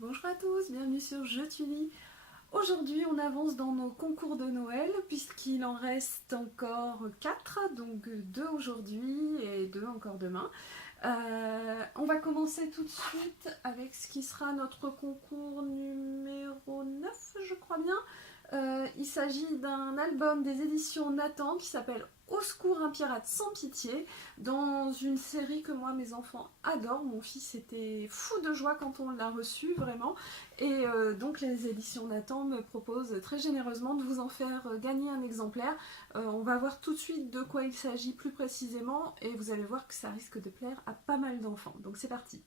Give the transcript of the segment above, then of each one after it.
Bonjour à tous, bienvenue sur Je Tulie. Aujourd'hui, on avance dans nos concours de Noël puisqu'il en reste encore 4, donc 2 aujourd'hui et 2 encore demain. On va commencer tout de suite avec ce qui sera notre concours numéro 9, je crois bien. Il s'agit d'un album des éditions Nathan qui s'appelle Au secours, un pirate sans pitié, dans une série que moi mes enfants adorent. Mon fils était fou de joie quand on l'a reçu, vraiment. Et donc les éditions Nathan me proposent très généreusement de vous en faire gagner un exemplaire. On va voir tout de suite de quoi il s'agit plus précisément et vous allez voir que ça risque de plaire à pas mal d'enfants. Donc c'est parti.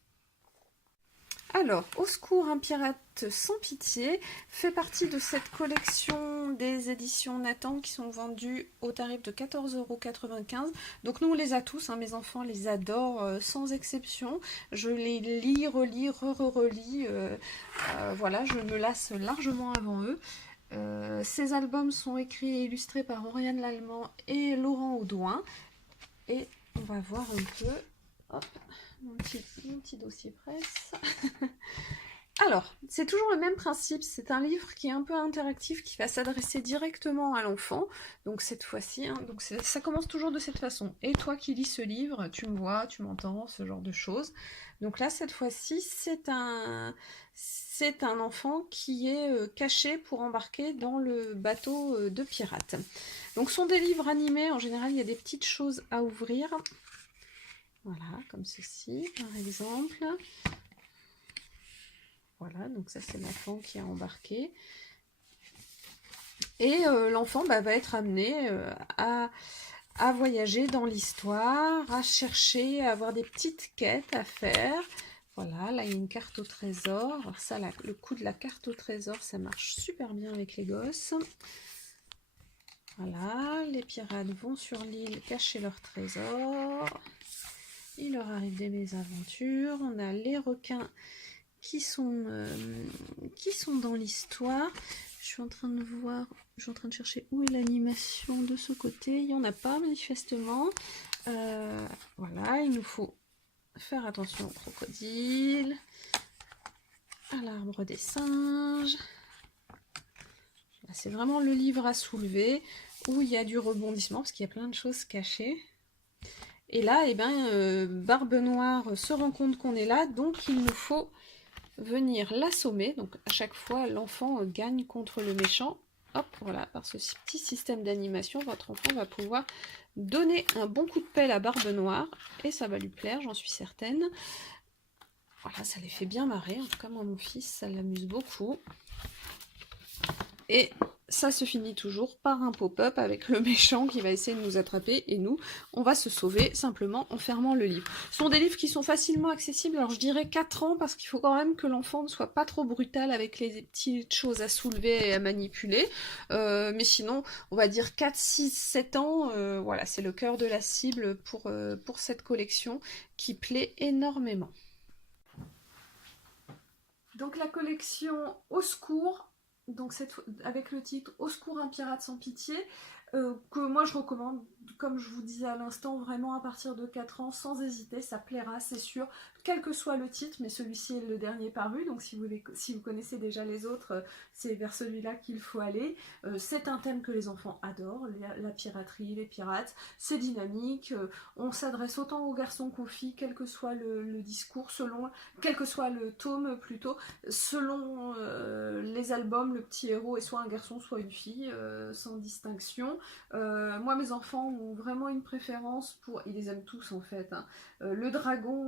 Alors, Au secours, un pirate sans pitié fait partie de cette collection des éditions Nathan qui sont vendues au tarif de 14,95 €. Donc nous, on les a tous, hein, mes enfants les adorent sans exception. Je les lis, relis, re-relis. Voilà, je me lasse largement avant eux. Ces albums sont écrits et illustrés par Oriane Lallemand et Laurent Audouin. Et on va voir un peu... Hop, mon petit dossier presse. Alors, c'est toujours le même principe, c'est un livre qui est un peu interactif, qui va s'adresser directement à l'enfant, donc cette fois-ci, hein, donc ça commence toujours de cette façon. Et toi qui lis ce livre, tu me vois, tu m'entends, ce genre de choses. Donc là, cette fois-ci, c'est un enfant qui est caché pour embarquer dans le bateau de pirates. Donc ce sont des livres animés, en général, il y a des petites choses à ouvrir. Voilà, comme ceci, par exemple. Voilà, donc ça c'est l'enfant qui a embarqué. Et l'enfant va être amené à voyager dans l'histoire, à chercher, à avoir des petites quêtes à faire. Voilà, là il y a une carte au trésor. Alors ça, le coup de la carte au trésor, ça marche super bien avec les gosses. Voilà, les pirates vont sur l'île cacher leur trésor. Il leur arrive des mésaventures. On a les requins qui sont dans l'histoire. Je suis en train de voir, je suis en train de chercher où est l'animation de ce côté. Il n'y en a pas manifestement. Voilà, il nous faut faire attention au crocodile, à l'arbre des singes. C'est vraiment le livre à soulever où il y a du rebondissement parce qu'il y a plein de choses cachées. Et là, eh ben, Barbe Noire se rend compte qu'on est là, donc il nous faut venir l'assommer. Donc à chaque fois, l'enfant gagne contre le méchant. Hop, voilà, par ce petit système d'animation, votre enfant va pouvoir donner un bon coup de pelle à Barbe Noire et ça va lui plaire, j'en suis certaine. Voilà, ça les fait bien marrer. En tout cas, moi, mon fils, ça l'amuse beaucoup. Et ça se finit toujours par un pop-up avec le méchant qui va essayer de nous attraper et nous, on va se sauver simplement en fermant le livre. Ce sont des livres qui sont facilement accessibles, alors je dirais 4 ans parce qu'il faut quand même que l'enfant ne soit pas trop brutal avec les petites choses à soulever et à manipuler. Mais sinon, on va dire 4, 6, 7 ans, voilà, c'est le cœur de la cible pour cette collection qui plaît énormément. Donc la collection Au secours, donc avec le titre Au secours, un pirate sans pitié, que moi je recommande, comme je vous disais à l'instant, vraiment à partir de 4 ans, sans hésiter, ça plaira, c'est sûr, quel que soit le titre, mais celui-ci est le dernier paru, donc si vous connaissez déjà les autres, c'est vers celui-là qu'il faut aller. C'est un thème que les enfants adorent, la piraterie, les pirates, c'est dynamique, on s'adresse autant aux garçons qu'aux filles, quel que soit le discours, quel que soit le tome plutôt, selon les albums, le petit héros est soit un garçon, soit une fille, sans distinction. Moi, mes enfants ont vraiment une préférence pour... Ils les aiment tous, en fait, hein. Le dragon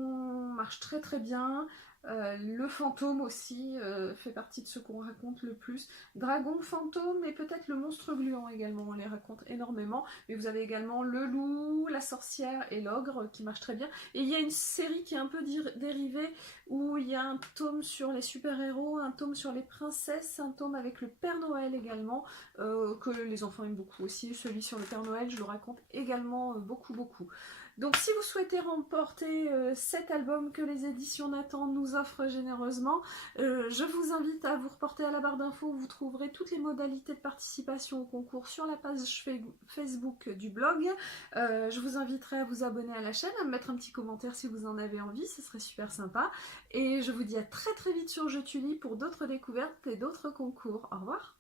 marche très très bien. Le fantôme aussi fait partie de ce qu'on raconte le plus. Dragon, fantôme et peut-être le monstre gluant également, on les raconte énormément. Mais vous avez également le loup, la sorcière et l'ogre qui marchent très bien. Et il y a une série qui est un peu dérivée où il y a un tome sur les super-héros, un tome sur les princesses, un tome avec le Père Noël également, que les enfants aiment beaucoup aussi. Celui sur le Père Noël, je le raconte également beaucoup, beaucoup. Donc si vous souhaitez remporter cet album que les éditions Nathan nous offrent généreusement, je vous invite à vous reporter à la barre d'infos où vous trouverez toutes les modalités de participation au concours sur la page Facebook du blog. Je vous inviterai à vous abonner à la chaîne, à me mettre un petit commentaire si vous en avez envie, ce serait super sympa. Et je vous dis à très très vite sur Je Tully pour d'autres découvertes et d'autres concours. Au revoir.